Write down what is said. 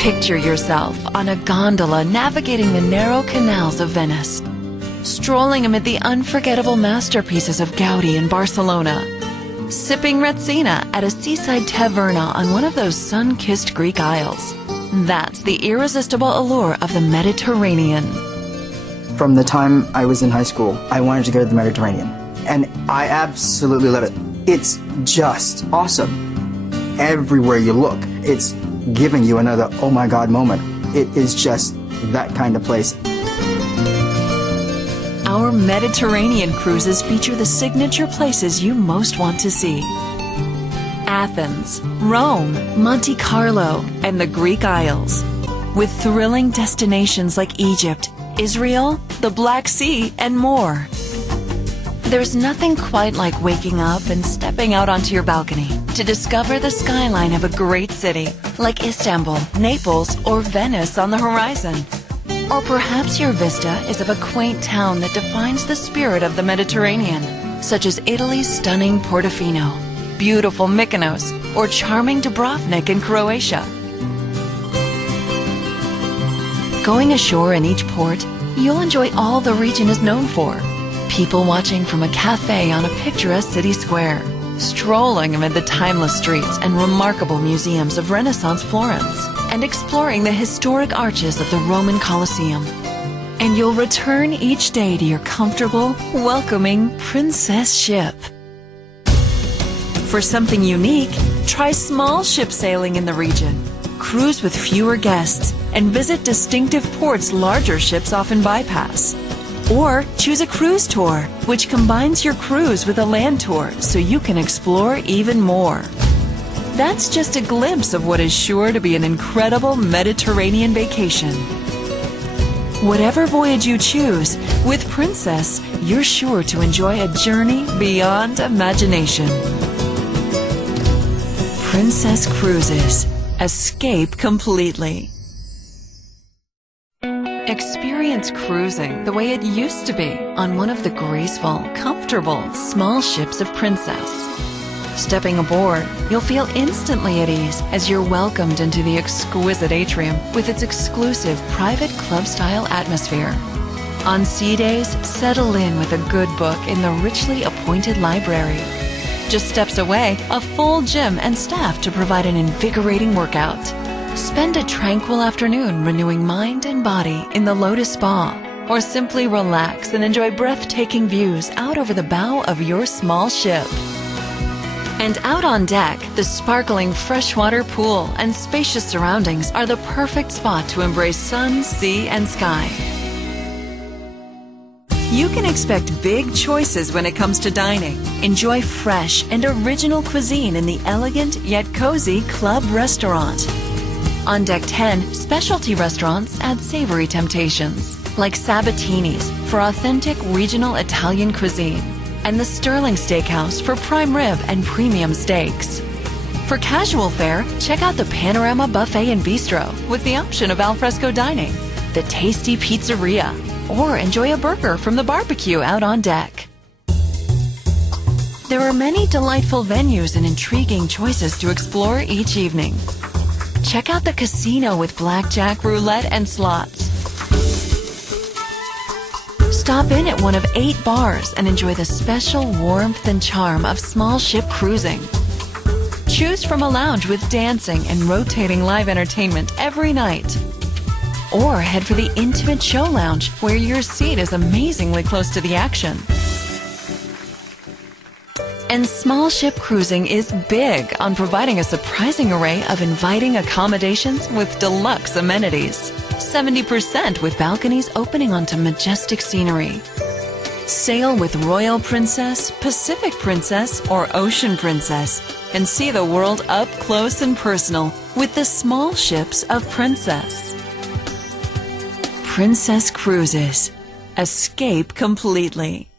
Picture yourself on a gondola navigating the narrow canals of Venice, strolling amid the unforgettable masterpieces of Gaudi in Barcelona, sipping Retsina at a seaside taverna on one of those sun-kissed Greek isles. That's the irresistible allure of the Mediterranean. From the time I was in high school, I wanted to go to the Mediterranean, and I absolutely love it. It's just awesome. Everywhere you look, it's giving you another oh my god moment. It is just that kind of place. Our Mediterranean cruises feature the signature places you most want to see. Athens, Rome, Monte Carlo, and the Greek Isles. With thrilling destinations like Egypt, Israel, the Black Sea, and more. There's nothing quite like waking up and stepping out onto your balcony to discover the skyline of a great city like Istanbul, Naples, or Venice on the horizon. Or perhaps your vista is of a quaint town that defines the spirit of the Mediterranean, such as Italy's stunning Portofino, beautiful Mykonos, or charming Dubrovnik in Croatia. Going ashore in each port, you'll enjoy all the region is known for. People watching from a cafe on a picturesque city square, strolling amid the timeless streets and remarkable museums of Renaissance Florence, and exploring the historic arches of the Roman Colosseum. And you'll return each day to your comfortable, welcoming princess ship. For something unique, try small ship sailing in the region. Cruise with fewer guests and visit distinctive ports larger ships often bypass. Or choose a cruise tour, which combines your cruise with a land tour so you can explore even more. That's just a glimpse of what is sure to be an incredible Mediterranean vacation. Whatever voyage you choose, with Princess, you're sure to enjoy a journey beyond imagination. Princess Cruises. Escape completely. Experience cruising the way it used to be on one of the graceful, comfortable, small ships of Princess. Stepping aboard, you'll feel instantly at ease as you're welcomed into the exquisite atrium with its exclusive private club-style atmosphere. On sea days, settle in with a good book in the richly appointed library. Just steps away, a full gym and staff to provide an invigorating workout. Spend a tranquil afternoon renewing mind and body in the Lotus Spa, or simply relax and enjoy breathtaking views out over the bow of your small ship. And out on deck, the sparkling freshwater pool and spacious surroundings are the perfect spot to embrace sun, sea, and sky. You can expect big choices when it comes to dining. Enjoy fresh and original cuisine in the elegant yet cozy club restaurant. On Deck 10, specialty restaurants add savory temptations, like Sabatini's for authentic regional Italian cuisine, and the Sterling Steakhouse for prime rib and premium steaks. For casual fare, check out the Panorama Buffet and Bistro with the option of alfresco dining, the Tasty Pizzeria, or enjoy a burger from the barbecue out on deck. There are many delightful venues and intriguing choices to explore each evening. Check out the casino with blackjack, roulette, and slots. Stop in at one of 8 bars and enjoy the special warmth and charm of small ship cruising. Choose from a lounge with dancing and rotating live entertainment every night. Or head for the intimate show lounge where your seat is amazingly close to the action. And small ship cruising is big on providing a surprising array of inviting accommodations with deluxe amenities. 70% with balconies opening onto majestic scenery. Sail with Royal Princess, Pacific Princess, or Ocean Princess and see the world up close and personal with the small ships of Princess. Princess Cruises. Escape completely.